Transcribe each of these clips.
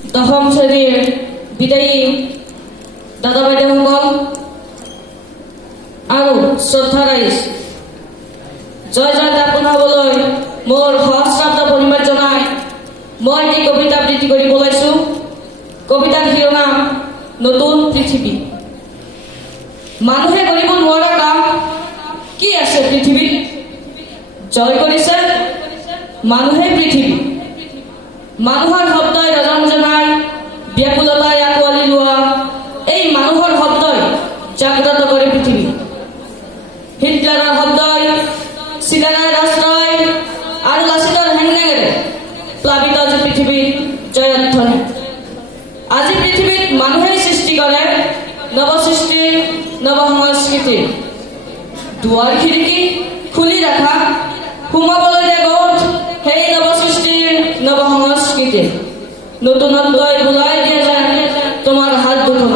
দশম শ্ৰেণীৰ বিদায়ী দাদা বাইদেউসকল আৰু শ্ৰদ্ধা ৰাইজ, জয় জয়তা শুনাবলৈ মোৰ সহস্ৰাব্দ পৰিমাণ জনাই মই এই কবিতা আবৃত্তি কৰিব ওলাইছোঁ। কবিতাৰ শিৰোনাম নতুন পৃথিৱী। মানুহে কৰিব নোৱাৰা কাম কি আছে পৃথিৱীত? জয় কৰিছে মানুহে পৃথিৱী। মানুহৰ শব্দই ৰজন জনাই ব্যাকুলতাই আঁকোৱালি লোৱা এই মানুহৰ শব্দই জাগ্ৰত কৰে পৃথিৱী। হিটলাৰৰ শব্দই চিলাৰাৰ ৰাষ্ট্ৰই আৰু লাচিতৰ হেংনেঙেৰে প্লাবিত আজি পৃথিৱীৰ জয়ধ্বনি। আজি পৃথিৱীত মানুহেই সৃষ্টি কৰে নৱসৃষ্টিৰ নৱসংস্কৃতিৰ দুৱাৰ খিৰিকী খুলি ৰাখা, সোমাবলৈ দে গোট সেই নৱসৃষ্টিৰ নৱসংস্কৃতিৰ। নতুনত্বই বোলাই দিয়া যায় তোমাৰ হাত দুখন,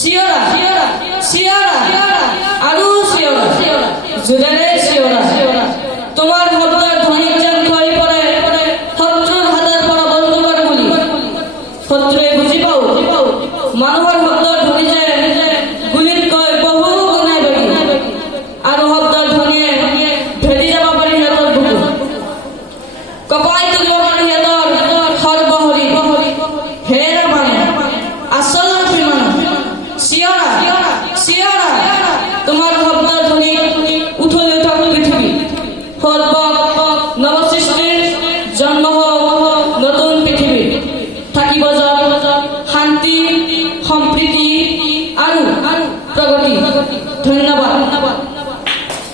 চিঞৰা চিঞৰা চিঞৰা আৰু চিঞৰা জোৰেৰে